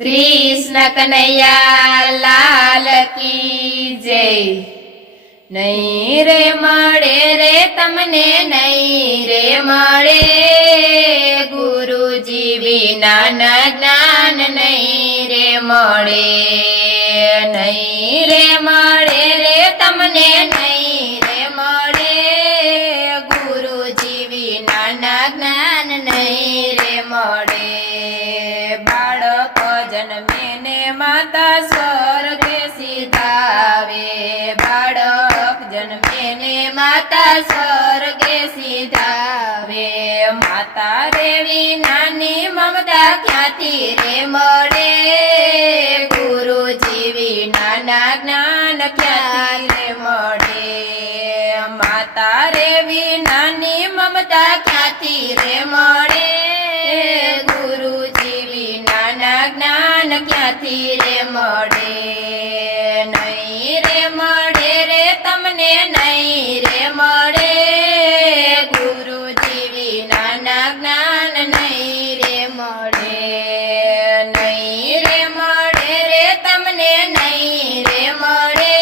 कृष्ण कन्हैया लाल की जय। नहीं रे मळे रे तमने नहीं रे मळे, गुरुजी विना ज्ञान नहीं रे मळे। नहीं रे मळे रे तमने नहीं रे मळे, गुरुजी विना ज्ञान नहीं रे मळे। बाळक जन्मे ने माता स्वर्गे सीधावे, बाळक जन्मे ने माता स्वर्गे सीधावे। माता रे विनानी ममता क्यांथी रे मळे, गुरुजी विना ज्ञान क्यांथी रे मळे। माता रे विनानी ममता क्यांथी रे मळे, गुरुजी विना ज्ञान क्यांथी रे मळे। नहीं रे मळे रे तमने नहीं रे मळे, गुरुजी विना ज्ञान नहीं रे मळे। नहीं रे मळे रे तमने नहीं रे मळे,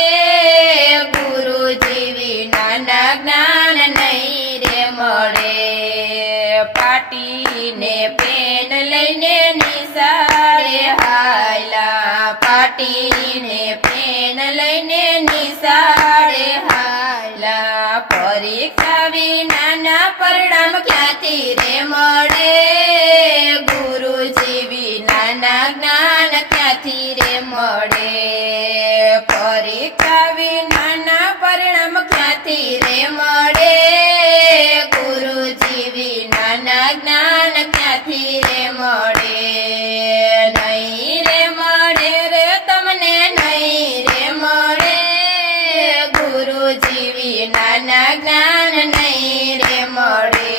गुरुजी विना ज्ञान नहीं रे मळे। पाटी ने पेन लईने निसारे हायला, पाटी ने पेन लईने निसारे हायला। परीक्षा विना परिणाम क्यांथी रे मळे, गुरुजी विना ज्ञान क्यांथी रे मळे। परीक्षा विना परिणाम क्यांथी रे मळे, गुरुजी विना ज्ञान क्यांथी रे मळे। नहीं रे मळे रे तमने नहीं रे मळे, गुरुजी विना ज्ञान नहीं रे मळे।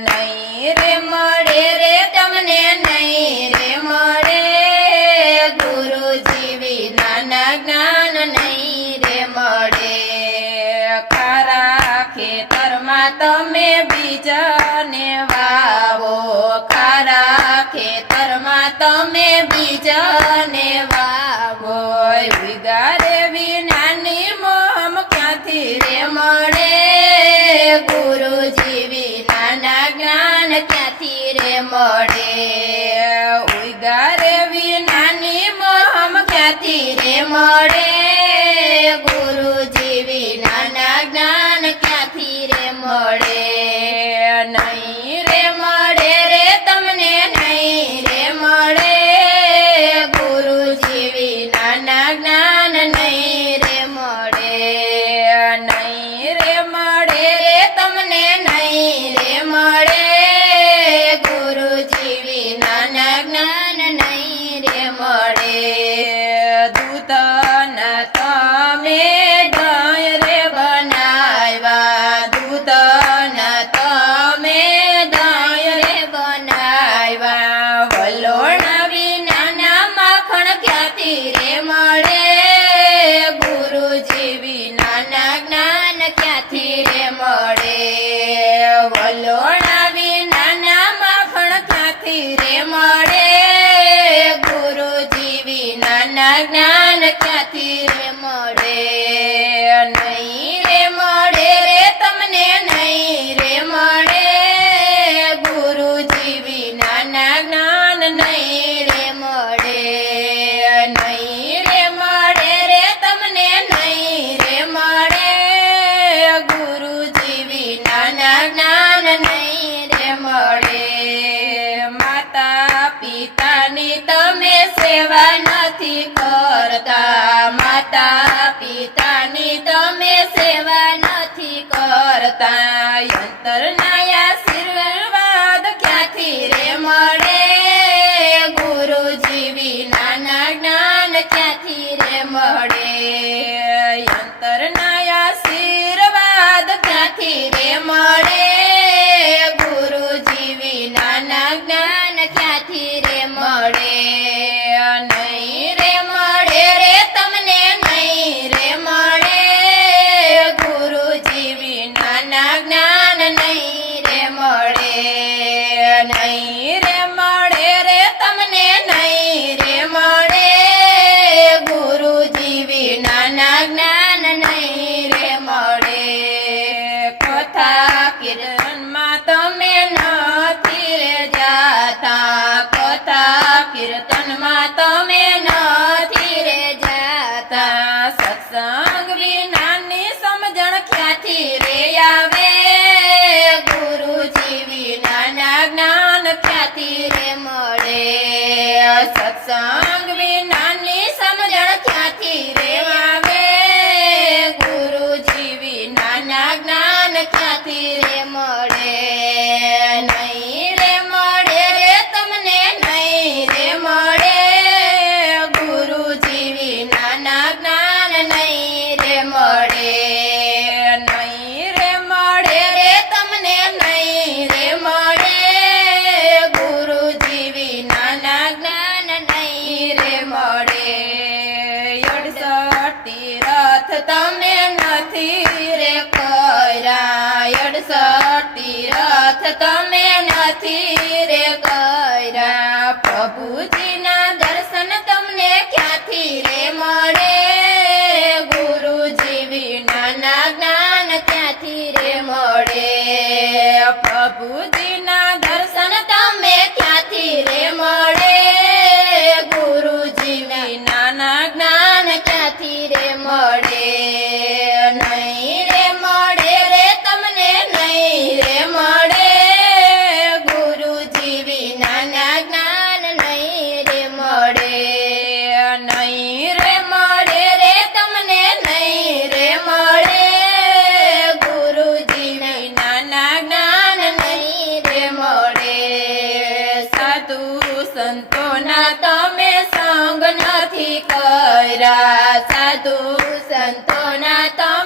नहीं रे मळे रे तमने नहीं रे मळे, गुरुजी विना ज्ञान नहीं रे मळे। खारा खेतરમાં તમે બીજને વાવો, ખારા ખેતરમાં તમે બીજને વાવો। વિગારે વિનાની મોહમ ક્યાંથી રે મળે, ગુરુજી વિના જ્ઞાન ક્યાંથી રે મળે। ઉગારે વિનાની મોહમ ક્યાંથી રે મળે, ગુરુજી વિના જ્ઞાન ક્યાંથી રે મળે। નહીં રે મળે રે તમને નહીં રે મળે, ગુરુજી વિના જ્ઞાન નહીં રે મળે। નહીં રે મળે રે તમને નહીં રે મળે, ગુરુજી વિના જ્ઞાન નહીં રે મળે। દૂધના તમે દહીં રે બનાવ્યા, દૂધના તમે દહીં રે બનાવ્યા। વલોણા વિનાના માખણ ક્યાંથી રે મળે, ગુરુજી વિના જ્ઞાન ક્યાંથી રે મળે। વલોણા વિનાના માખણ ક્યાંથી રે મળે, ગુરુજી વિના જ્ઞાન ક્યાંથી રે મળે। નહીં રે મળે રે તમને નહીં રે મળે, ગુરુજી વિના જ્ઞાન નહીં રે મળે। નહીં રે મળે રે તમને નહીં રે મળે, ગુરુજી વિના જ્ઞાન નહીં રે મળે। માતા પિતાની તમે સેવા નથી કરતા, માતા પિતાની તમે સેવા નથી કરતા। અંતરના આશીર્વાદ ક્યાંથી રે મળે, ગુરુજી વિના જ્ઞાન ક્યાંથી રે મળે। અંતરના આશીર્વાદ ક્યાંથી રે મળે, ગુરુજી વિના જ્ઞાન ક્યાંથી રે મળે। નહીં રે મળે રે તમને નહીં રે મળે, કીર્તનમાં તમે નથી રે જાતા સત્સંગ વિનાની સમજણ ક્યાંથી રે આવે ગુરુજી વિનાના જ્ઞાન ક્યાંથી રે મળે સત્સંગ વિનાની સમજણ ક્યાંથી રે આવે ગુરુજી વિનાના જ્ઞાન ક્યાંથી રે મળે નહીં રે મળે રે તમને નહીં રે મળે ગુરુજી વિનાના જ્ઞાન નહીં રે મળે નહીં રે મળે રે તમને નહીં રે મળે ગુરુજી વિનાના જ્ઞાન નહીં રે મળે 68 તીરથ તમે નથી રે કર્યા 68 તીરથ તમે નથી રે કર્યા પ્રભુજીના દર્શન તમને ક્યાંથી રે મળે ગુરુજી વિનાના જ્ઞાન ક્યાંથી રે મળે પ્રભુજીના દર્શન તમે ક્યાંથી રે મળે ગુરુજી વિનાના જ્ઞાન ક્યાંથી રે મળે નહીં રે મળે રે તમને નહીં રે મળે ગુરુજી વિનાના જ્ઞાન નહીં રે મળે નહીં રે મળે રે તમને નહીં રે મળે ગુરુજી વિનાના જ્ઞાન નહીં રે મળે સાધુ સંતોના તમે સંગ નથી કર્યા સાધુ સંતોના તમે